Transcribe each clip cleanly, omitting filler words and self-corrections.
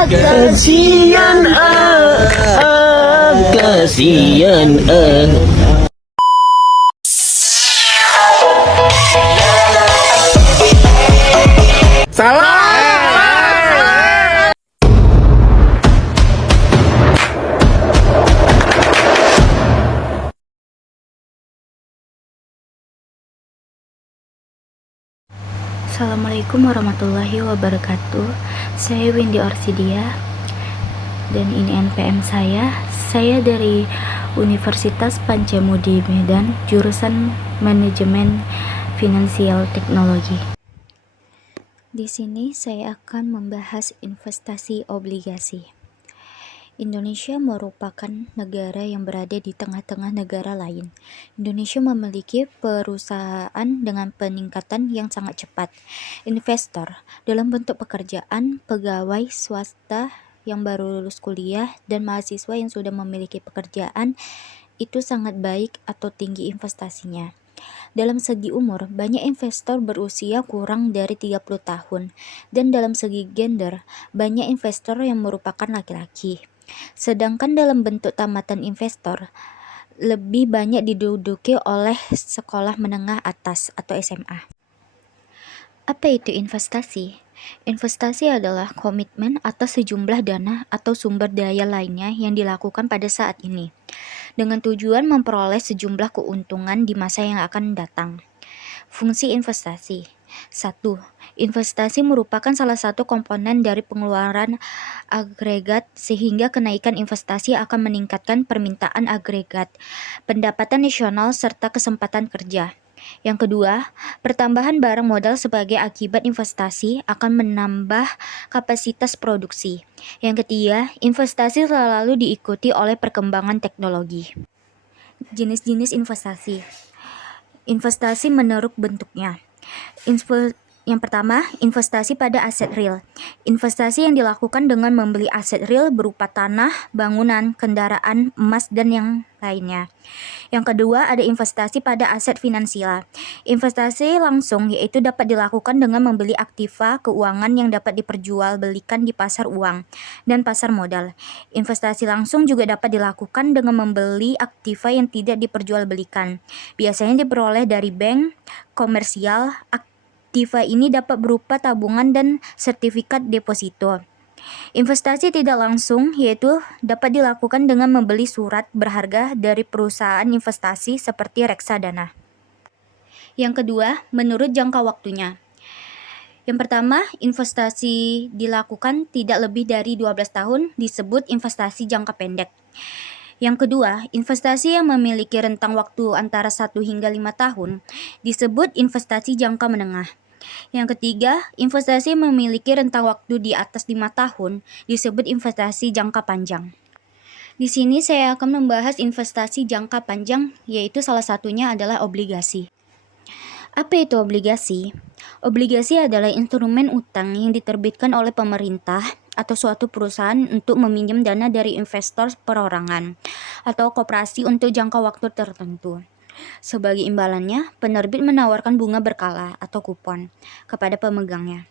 Kasian kasian Assalamualaikum warahmatullahi wabarakatuh. Saya Windy Orsidia dan ini NPM saya. Saya dari Universitas Pancamudi Medan, jurusan Manajemen Finansial Teknologi. Di sini saya akan membahas investasi obligasi. Indonesia merupakan negara yang berada di tengah-tengah negara lain. Indonesia memiliki perusahaan dengan peningkatan yang sangat cepat. Investor dalam bentuk pekerjaan, pegawai swasta yang baru lulus kuliah, dan mahasiswa yang sudah memiliki pekerjaan itu sangat baik atau tinggi investasinya. Dalam segi umur, banyak investor berusia kurang dari 30 tahun, dan dalam segi gender, banyak investor yang merupakan laki-laki. Sedangkan dalam bentuk tamatan investor, lebih banyak diduduki oleh sekolah menengah atas atau SMA. Apa itu investasi? Investasi adalah komitmen atas sejumlah dana atau sumber daya lainnya yang dilakukan pada saat ini, dengan tujuan memperoleh sejumlah keuntungan di masa yang akan datang. Fungsi investasi. 1. Investasi merupakan salah satu komponen dari pengeluaran agregat, sehingga kenaikan investasi akan meningkatkan permintaan agregat, pendapatan nasional, serta kesempatan kerja. Yang kedua, pertambahan barang modal sebagai akibat investasi akan menambah kapasitas produksi. Yang ketiga, investasi selalu diikuti oleh perkembangan teknologi. Jenis-jenis investasi. Investasi menurut bentuknya. Yang pertama, investasi pada aset real. Investasi yang dilakukan dengan membeli aset real berupa tanah, bangunan, kendaraan, emas, dan yang lainnya. Yang kedua, ada investasi pada aset finansial. Investasi langsung yaitu dapat dilakukan dengan membeli aktiva keuangan yang dapat diperjualbelikan di pasar uang dan pasar modal. Investasi langsung juga dapat dilakukan dengan membeli aktiva yang tidak diperjualbelikan. Biasanya diperoleh dari bank komersial. Aktiva ini dapat berupa tabungan dan sertifikat deposito. Investasi tidak langsung yaitu dapat dilakukan dengan membeli surat berharga dari perusahaan investasi seperti reksadana. Yang kedua, menurut jangka waktunya. Yang pertama, investasi dilakukan tidak lebih dari 12 tahun disebut investasi jangka pendek. Yang kedua, investasi yang memiliki rentang waktu antara 1 hingga 5 tahun disebut investasi jangka menengah. Yang ketiga, investasi yang memiliki rentang waktu di atas 5 tahun disebut investasi jangka panjang. Di sini saya akan membahas investasi jangka panjang, yaitu salah satunya adalah obligasi. Apa itu obligasi? Obligasi adalah instrumen utang yang diterbitkan oleh pemerintah atau suatu perusahaan untuk meminjam dana dari investor perorangan atau koperasi untuk jangka waktu tertentu. Sebagai imbalannya, penerbit menawarkan bunga berkala atau kupon kepada pemegangnya.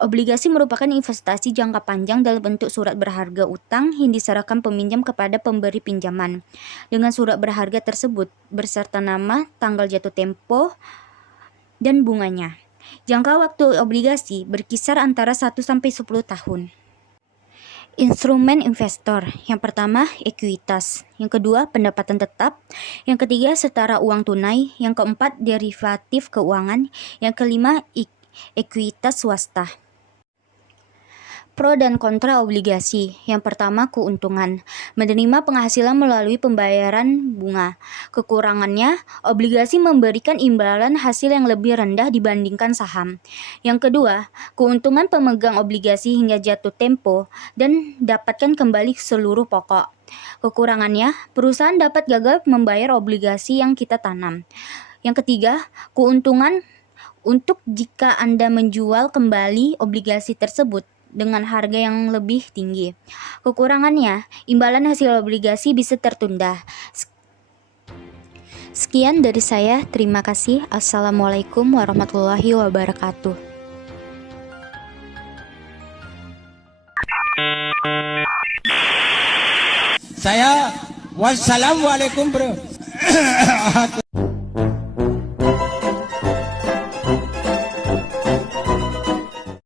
Obligasi merupakan investasi jangka panjang dalam bentuk surat berharga utang yang diserahkan peminjam kepada pemberi pinjaman. Dengan surat berharga tersebut berserta nama, tanggal jatuh tempo, dan bunganya. Jangka waktu obligasi berkisar antara 1 sampai 10 tahun. Instrumen investor. Yang pertama, ekuitas. Yang kedua, pendapatan tetap. Yang ketiga, setara uang tunai. Yang keempat, derivatif keuangan. Yang kelima, ekuitas swasta. Pro dan kontra obligasi. Yang pertama, keuntungan. Menerima penghasilan melalui pembayaran bunga. Kekurangannya, obligasi memberikan imbalan hasil yang lebih rendah dibandingkan saham. Yang kedua, keuntungan pemegang obligasi hingga jatuh tempo dan dapatkan kembali seluruh pokok. Kekurangannya, perusahaan dapat gagal membayar obligasi yang kita tanam. Yang ketiga, keuntungan untuk jika Anda menjual kembali obligasi tersebut dengan harga yang lebih tinggi. Kekurangannya, imbalan hasil obligasi bisa tertunda. Sekian dari saya, terima kasih. Assalamualaikum warahmatullahi wabarakatuh. Saya wassalamualaikum bro.